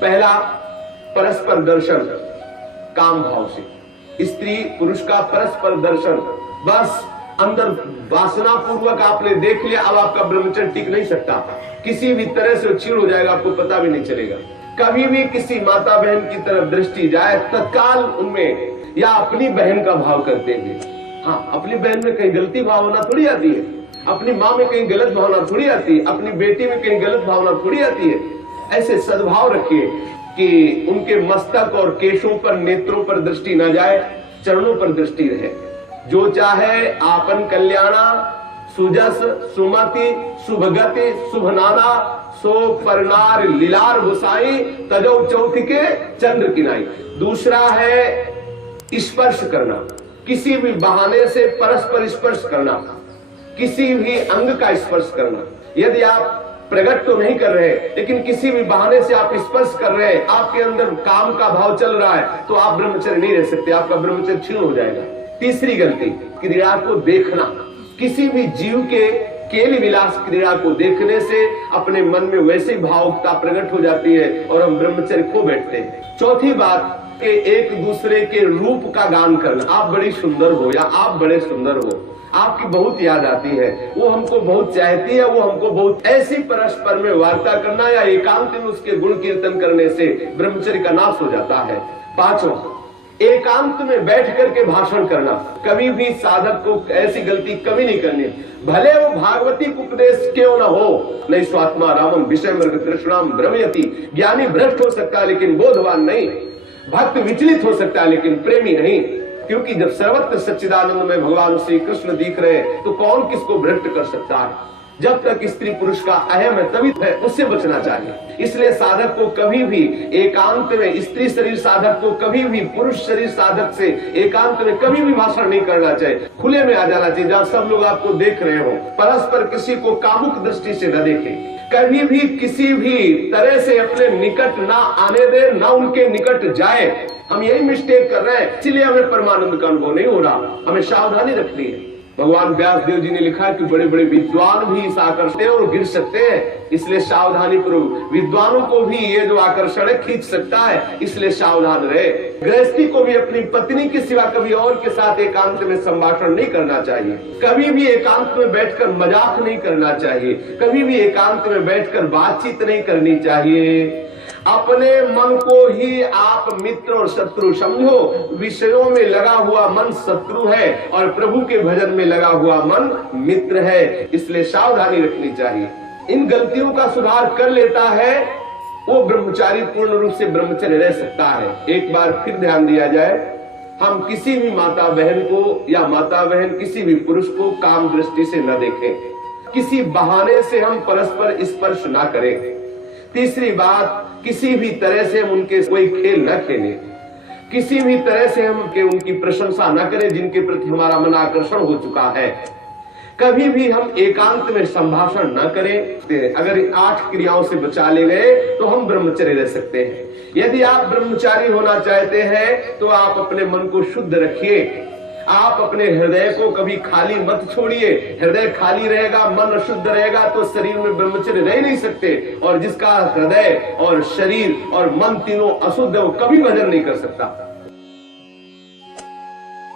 पहला, परस्पर दर्शन काम भाव से। स्त्री पुरुष का परस्पर दर्शन, बस अंदर वासना पूर्वक आपने देख लिया, अब आपका ब्रह्मचर्य टिक नहीं सकता, किसी भी तरह से क्षीण हो जाएगा, आपको पता भी नहीं चलेगा। कभी भी किसी माता बहन की तरफ दृष्टि जाए, तत्काल उनमें या अपनी बहन का भाव करते हैं। हाँ, अपनी बहन में कहीं गलती भावना थोड़ी आती है, अपनी माँ में कहीं गलत भावना थोड़ी आती है, अपनी बेटी में कहीं गलत भावना थोड़ी आती है। ऐसे सद्भाव रखिए कि उनके मस्तक और केशों पर, नेत्रों पर दृष्टि न जाए, चरणों पर दृष्टि रहे। जो चाहे आपन कल्याणा, सुजस सुमति शुभगति शुभनाना, सो परनार लीलार गुसाई, तजो चौथी के चंद्र किनाई। दूसरा है स्पर्श करना, किसी भी बहाने से परस्पर स्पर्श करना, किसी भी अंग का स्पर्श करना। यदि आप प्रकट तो नहीं कर रहे, लेकिन किसी भी बहाने से आप स्पर्श कर रहे हैं, आपके अंदर काम का भाव चल रहा है, तो आप ब्रह्मचर्य नहीं रह सकते, आपका ब्रह्मचर्य क्षीण हो जाएगा। तीसरी गलती, क्रीड़ा को देखना। किसी भी जीव के खेल विलास क्रीड़ा को देखने से अपने मन में वैसे भावुकता प्रकट हो जाती है और हम ब्रह्मचर्य खो बैठते हैं। चौथी बात कि एक दूसरे के रूप का गान करना। आप बड़ी सुंदर हो या आप बड़े सुंदर हो, आपकी बहुत याद आती है, वो हमको बहुत चाहती है, वो हमको बहुत, ऐसी परस्पर में वार्ता करना या एकांत में उसके गुण कीर्तन करने से ब्रह्मचर्य का नाश हो जाता है। पांचवा, एकांत में बैठ करके भाषण करना। कभी भी साधक को ऐसी गलती कभी नहीं करनी, भले वो भागवती उपदेश क्यों न हो। नहीं स्वात्मा रामम विषय मृग तृष्णाम भ्रमयति। ज्ञानी भ्रष्ट हो सकता है लेकिन बोधवान नहीं, भक्त विचलित हो सकता है लेकिन प्रेमी नहीं। क्योंकि जब सर्वत्र सच्चिदानंद में भगवान श्री कृष्ण दिख रहे हैं तो कौन किसको भ्रष्ट कर सकता है। जब तक स्त्री पुरुष का अहम है तभी है, उससे बचना चाहिए। इसलिए साधक को कभी भी एकांत में, स्त्री शरीर साधक को कभी भी पुरुष शरीर साधक से एकांत में कभी भी भाषण नहीं करना चाहिए। खुले में आ जाना चाहिए, जहाँ सब लोग आपको देख रहे हो। परस्पर किसी को कामुक दृष्टि से न देखें, कभी भी किसी भी तरह से अपने निकट ना आने दे, ना उनके निकट जाए। हम यही मिस्टेक कर रहे हैं, इसलिए हमें परमानंद का अनुभव नहीं हो रहा। हमें सावधानी रखनी है। भगवान व्यास देव जी ने लिखा है कि बड़े बड़े विद्वान भी इस आकर्षण और गिर सकते हैं, इसलिए सावधानी पूर्वक। विद्वानों को भी ये जो आकर्षण है खींच सकता है, इसलिए सावधान रहे। गृहस्थी को भी अपनी पत्नी के सिवा कभी और के साथ एकांत में संभाषण नहीं करना चाहिए। कभी भी एकांत में बैठकर मजाक नहीं करना चाहिए, कभी भी एकांत में बैठकर बातचीत नहीं करनी चाहिए। अपने मन को ही आप मित्र और शत्रु समझो। विषयों में लगा हुआ मन शत्रु है और प्रभु के भजन में लगा हुआ मन मित्र है, इसलिए सावधानी रखनी चाहिए। इन गलतियों का सुधार कर लेता है वो ब्रह्मचारी पूर्ण रूप से ब्रह्मचर्य रह सकता है। एक बार फिर ध्यान दिया जाए, हम किसी भी माता बहन को या माता बहन किसी भी पुरुष को काम दृष्टि से न देखें, किसी बहाने से हम परस्पर स्पर्श ना करें। तीसरी बात, किसी भी तरह से हम उनके कोई खेल न खेलें, किसी भी तरह से हम उनकी प्रशंसा न करें जिनके प्रति हमारा मन आकर्षण हो चुका है। कभी भी हम एकांत में संभाषण न करें। अगर 8 क्रियाओं से बचा ले गए तो हम ब्रह्मचर्य रह सकते हैं। यदि आप ब्रह्मचारी होना चाहते हैं तो आप अपने मन को शुद्ध रखिए, आप अपने हृदय को कभी खाली मत छोड़िए। हृदय खाली रहेगा, मन अशुद्ध रहेगा तो शरीर में ब्रह्मचर्य रह नहीं सकते। और जिसका हृदय और शरीर और मन तीनों अशुद्ध है वो कभी भजन नहीं कर सकता।